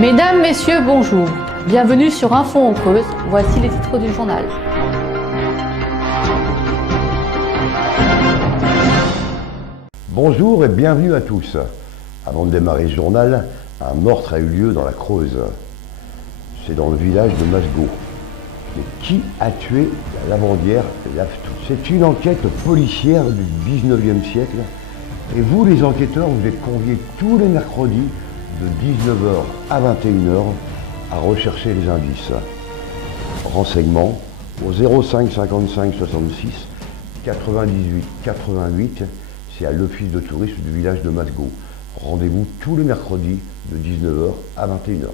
Mesdames, Messieurs, bonjour. Bienvenue sur Info en Creuse. Voici les titres du journal. Bonjour et bienvenue à tous. Avant de démarrer ce journal, un meurtre a eu lieu dans la Creuse. C'est dans le village de Masgo. Mais qui a tué la lavandière Lave-Tout? C'est une enquête policière du 19e siècle. Et vous, les enquêteurs, vous êtes conviés tous les mercredis de 19h à 21h à rechercher les indices. Renseignements au 05 55 66 98 88, c'est à l'office de tourisme du village de Masgo. Rendez-vous tous les mercredis de 19h à 21h.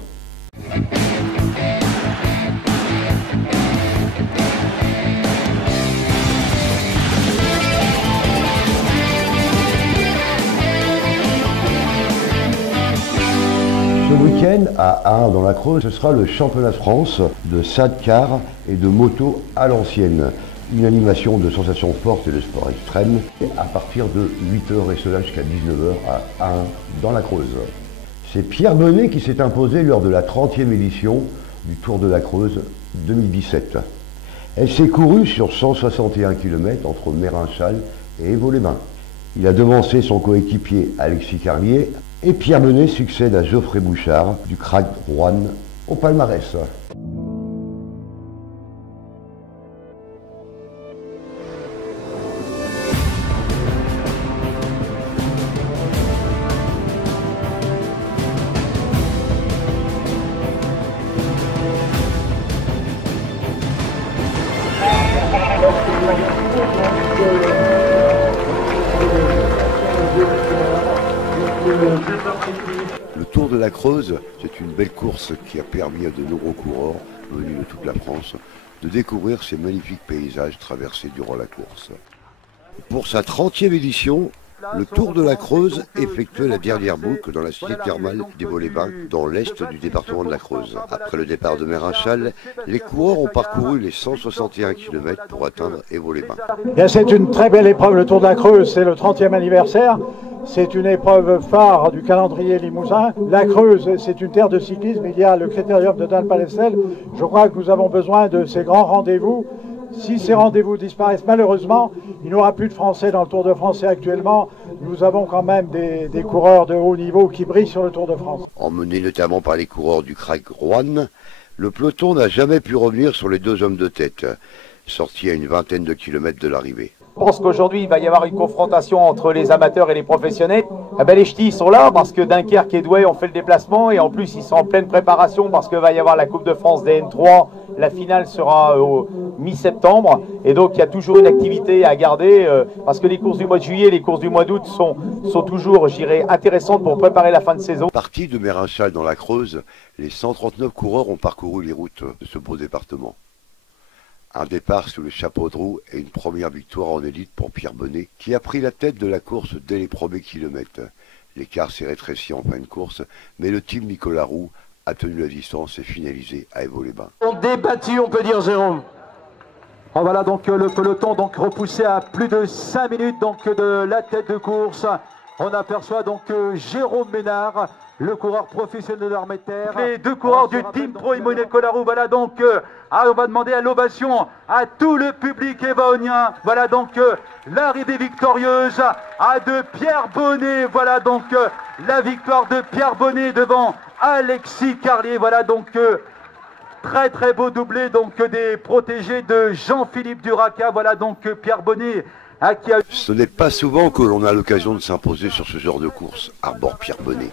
Ce week-end, à Ahun dans la Creuse, ce sera le championnat de France de sidecar et de moto à l'ancienne. Une animation de sensations fortes et de sport extrême à partir de 8h et cela jusqu'à 19h à Ahun dans la Creuse. C'est Pierre Bonnet qui s'est imposé lors de la 30e édition du Tour de la Creuse 2017. Elle s'est courue sur 161 km entre Mérinchal et Évaux-les-Bains. Il a devancé son coéquipier Alexis Carlier et Pierre Bonnet succède à Geoffrey Bouchard du Crac Roanne au palmarès. Le Tour de la Creuse, c'est une belle course qui a permis à de nombreux coureurs venus de toute la France de découvrir ces magnifiques paysages traversés durant la course. Pour sa 30e édition, le Tour de la Creuse effectuait la dernière boucle dans la cité thermale d'Évaux-les-Bains, dans l'est du département de la Creuse. Après le départ de Mérinchal, les coureurs ont parcouru les 161 km pour atteindre Évaux-les-Bains. C'est une très belle épreuve, le Tour de la Creuse, c'est le 30e anniversaire. C'est une épreuve phare du calendrier limousin. La Creuse, c'est une terre de cyclisme. Il y a le critérium de Dale-Palestel. Je crois que nous avons besoin de ces grands rendez-vous. Si ces rendez-vous disparaissent, malheureusement, il n'y aura plus de Français dans le Tour de France. Et actuellement, nous avons quand même des coureurs de haut niveau qui brillent sur le Tour de France. Emmené notamment par les coureurs du Crac Roanne, le peloton n'a jamais pu revenir sur les deux hommes de tête, sortis à une vingtaine de kilomètres de l'arrivée. Je pense qu'aujourd'hui, il va y avoir une confrontation entre les amateurs et les professionnels. Les ch'tis sont là parce que Dunkerque et Douai ont fait le déplacement et en plus, ils sont en pleine préparation parce qu'il va y avoir la Coupe de France des N3. La finale sera au mi-septembre et donc il y a toujours une activité à garder parce que les courses du mois de juillet et les courses du mois d'août sont toujours, je dirais, intéressantes pour préparer la fin de saison. Partis de Mérinchal dans la Creuse, les 139 coureurs ont parcouru les routes de ce beau département. Un départ sous le chapeau de roue et une première victoire en élite pour Pierre Bonnet, qui a pris la tête de la course dès les premiers kilomètres. L'écart s'est rétréci en fin de course, mais le team Nicolas Roux a tenu la distance et finalisé à Évaux-les-Bains. On débattu, on peut dire, Jérôme. Oh, voilà donc le peloton donc repoussé à plus de 5 minutes donc de la tête de course. On aperçoit donc Jérôme Ménard, le coureur professionnel de l'armée de terre. Les deux coureurs du Team Pro et Nicolas Roux. Voilà donc, on va demander à l'ovation à tout le public évaonien. Voilà donc l'arrivée victorieuse de Pierre Bonnet. Voilà donc la victoire de Pierre Bonnet devant Alexis Carlier. Voilà donc très très beau doublé donc des protégés de Jean-Philippe Duraca. Voilà donc Pierre Bonnet. Ce n'est pas souvent que l'on a l'occasion de s'imposer sur ce genre de course, arbore Pierre Bonnet.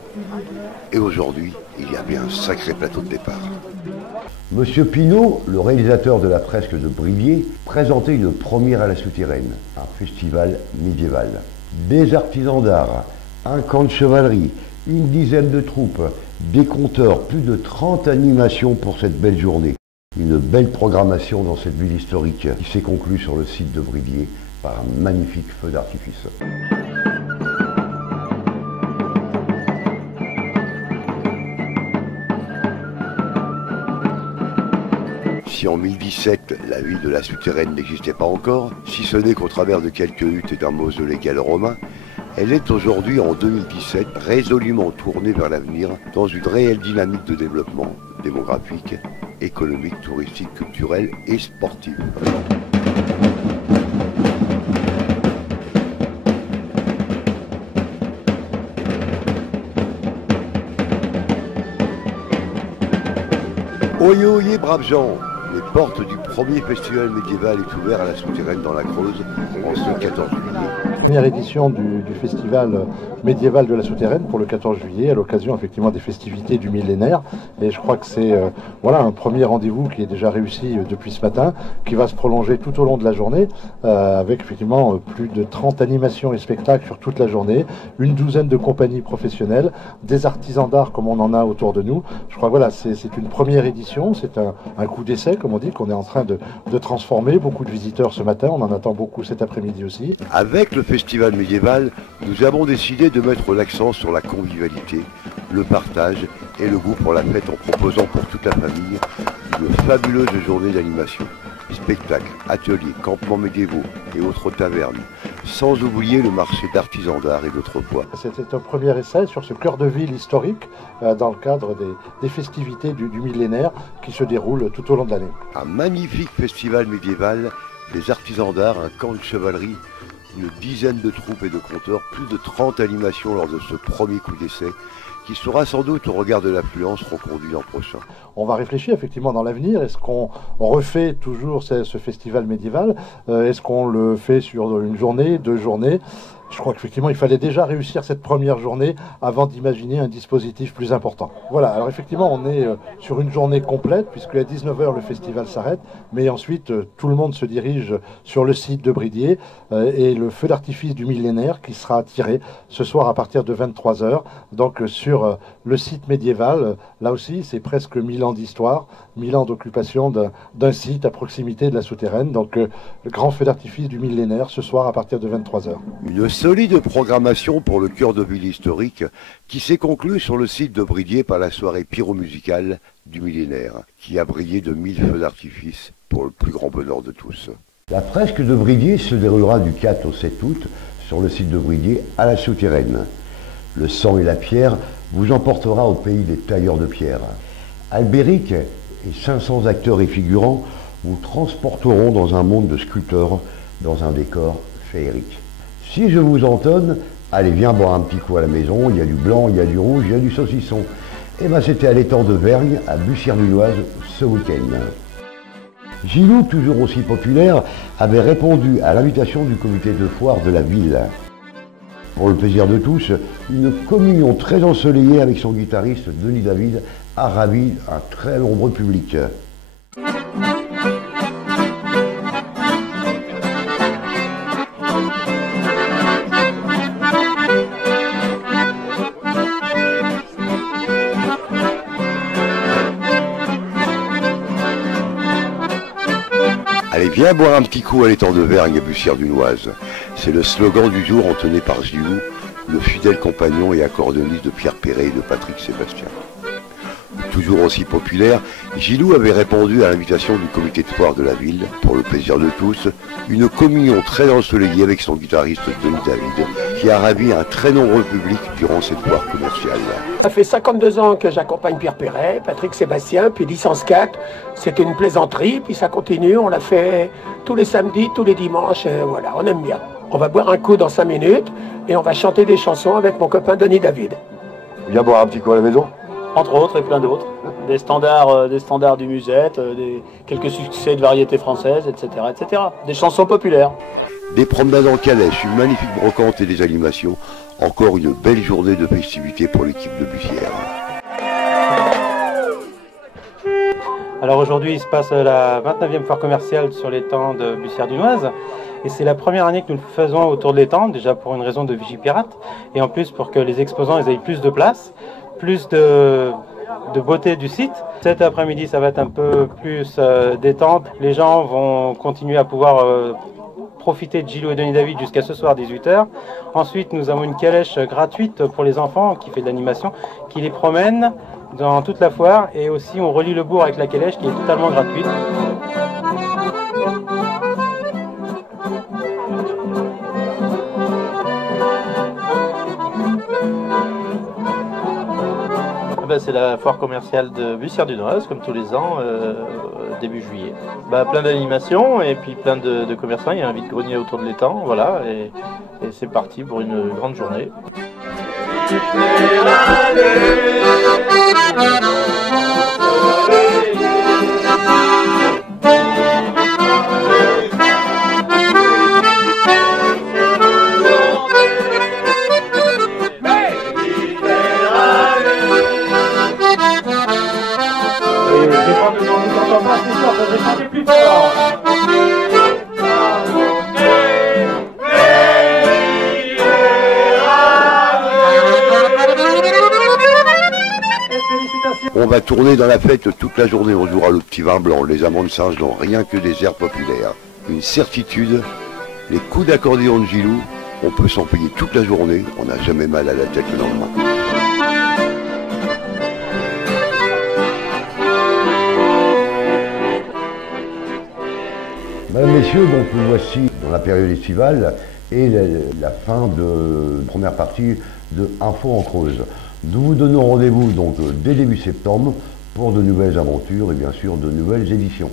Et aujourd'hui, il y a bien un sacré plateau de départ. Monsieur Pinault, le réalisateur de la fresque de Brivier, présentait une première à la Souterraine, un festival médiéval. Des artisans d'art, un camp de chevalerie, une dizaine de troupes, des conteurs, plus de 30 animations pour cette belle journée. Une belle programmation dans cette ville historique qui s'est conclue sur le site de Brivier par un magnifique feu d'artifice. Si en 1017, la ville de la Souterraine n'existait pas encore, si ce n'est qu'au travers de quelques huttes et d'un mausolée gallo-romain, Elle est aujourd'hui, en 2017, résolument tournée vers l'avenir dans une réelle dynamique de développement démographique, économique, touristique, culturel et sportif. Oyez, oyez, braves gens! Les portes du premier festival médiéval est ouvert à la Souterraine dans la Creuse en ce 14 juillet. Première édition du festival médiéval de la Souterraine pour le 14 juillet, à l'occasion effectivement des festivités du millénaire. Et je crois que c'est voilà, un premier rendez-vous qui est déjà réussi depuis ce matin, qui va se prolonger tout au long de la journée, avec effectivement plus de 30 animations et spectacles sur toute la journée, une douzaine de compagnies professionnelles, des artisans d'art comme on en a autour de nous. Je crois que voilà, c'est une première édition, c'est un coup d'essai, comme on dit, qu'on est en train de transformer. Beaucoup de visiteurs ce matin, on en attend beaucoup cet après-midi aussi. Avec le festival médiéval, nous avons décidé de mettre l'accent sur la convivialité, le partage et le goût pour la fête en proposant pour toute la famille une fabuleuse journée d'animation. Spectacles, ateliers, campements médiévaux et autres tavernes, sans oublier le marché d'artisans d'art et d'autres poids. C'était un premier essai sur ce cœur de ville historique dans le cadre des festivités du millénaire qui se déroulent tout au long de l'année. Un magnifique festival médiéval, des artisans d'art, un camp de chevalerie, une dizaine de troupes et de compteurs, plus de 30 animations lors de ce premier coup d'essai, qui sera sans doute au regard de l'affluence reconduit l'an prochain. On va réfléchir effectivement dans l'avenir. Est-ce qu'on refait toujours ce festival médiéval? Est-ce qu'on le fait sur une journée, 2 journées? Je crois qu'effectivement, il fallait déjà réussir cette première journée avant d'imaginer un dispositif plus important. Voilà, alors effectivement, on est sur une journée complète, puisque à 19h, le festival s'arrête, mais ensuite, tout le monde se dirige sur le site de Bridier et le feu d'artifice du millénaire qui sera tiré ce soir à partir de 23h, donc sur le site médiéval. Là aussi, c'est presque 1000 ans d'histoire, 1000 ans d'occupation d'un site à proximité de la Souterraine, donc le grand feu d'artifice du millénaire ce soir à partir de 23h. Une solide programmation pour le cœur de ville historique qui s'est conclue sur le site de Bridier par la soirée pyro-musicale du millénaire, qui a brillé de 1000 feux d'artifice pour le plus grand bonheur de tous. La fresque de Bridier se déroulera du 4 au 7 août sur le site de Bridier à la Souterraine. Le sang et la pierre vous emportera au pays des tailleurs de pierre. Albéric et 500 acteurs et figurants vous transporteront dans un monde de sculpteurs, dans un décor féerique. Si je vous entonne, allez, viens boire un petit coup à la maison, il y a du blanc, il y a du rouge, il y a du saucisson. Et bien c'était à l'étang de Vergne, à Bussière-Dunoise, ce week-end. Gilou, toujours aussi populaire, avait répondu à l'invitation du comité de foire de la ville. Pour le plaisir de tous, une communion très ensoleillée avec son guitariste Denis David a ravi un très nombreux public. Allez, viens boire un petit coup à l'étang de Vergne à Bussière-Dunoise. C'est le slogan du jour entonné par Gilou, le fidèle compagnon et accordéoniste de Pierre Perret et de Patrick Sébastien. Toujours aussi populaire, Gilou avait répondu à l'invitation du comité de foire de la ville, pour le plaisir de tous, une communion très ensoleillée avec son guitariste Denis David, qui a ravi un très nombreux public durant cette foire commerciale. Ça fait 52 ans que j'accompagne Pierre Perret, Patrick Sébastien, puis licence 4. C'était une plaisanterie, puis ça continue, on l'a fait tous les samedis, tous les dimanches, voilà, on aime bien. On va boire un coup dans 5 minutes, et on va chanter des chansons avec mon copain Denis David. Viens boire un petit coup à la maison? Entre autres et plein d'autres. Des standards du musette, quelques succès de variétés françaises, etc., etc. Des chansons populaires. Des promenades en calèche, une magnifique brocante et des animations. Encore une belle journée de festivités pour l'équipe de Bussière. Alors aujourd'hui, il se passe la 29e foire commerciale sur l'étang de Bussière-Dunoise. Et c'est la première année que nous le faisons autour de l'étang, déjà pour une raison de Vigipirate, et en plus pour que les exposants aient plus de place, plus de beauté du site. Cet après-midi, ça va être un peu plus détente. Les gens vont continuer à pouvoir profiter de Gilou et Denis David jusqu'à ce soir 18h. Ensuite, nous avons une calèche gratuite pour les enfants qui fait de l'animation, qui les promène dans toute la foire, et aussi on relie le bourg avec la calèche qui est totalement gratuite. C'est la foire commerciale de Bussière-du-Noise, comme tous les ans, début juillet. Plein d'animations et puis plein de commerçants. Il y a un vide-grenier autour de l'étang, voilà, et c'est parti pour une grande journée. On va tourner dans la fête toute la journée, on jouera le petit vin blanc, les amandes singes n'ont rien que des airs populaires. Une certitude, les coups d'accordéon de Gilou, on peut s'en payer toute la journée, on n'a jamais mal à la tête le lendemain. Mesdames, Messieurs, donc nous voici dans la période estivale et la fin de la première partie de Info en Creuse. Nous vous donnons rendez-vous donc dès début septembre pour de nouvelles aventures et bien sûr de nouvelles éditions.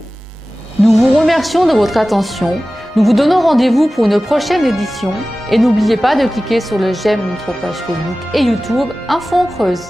Nous vous remercions de votre attention. Nous vous donnons rendez-vous pour une prochaine édition. Et n'oubliez pas de cliquer sur le j'aime notre page Facebook et YouTube Info en Creuse.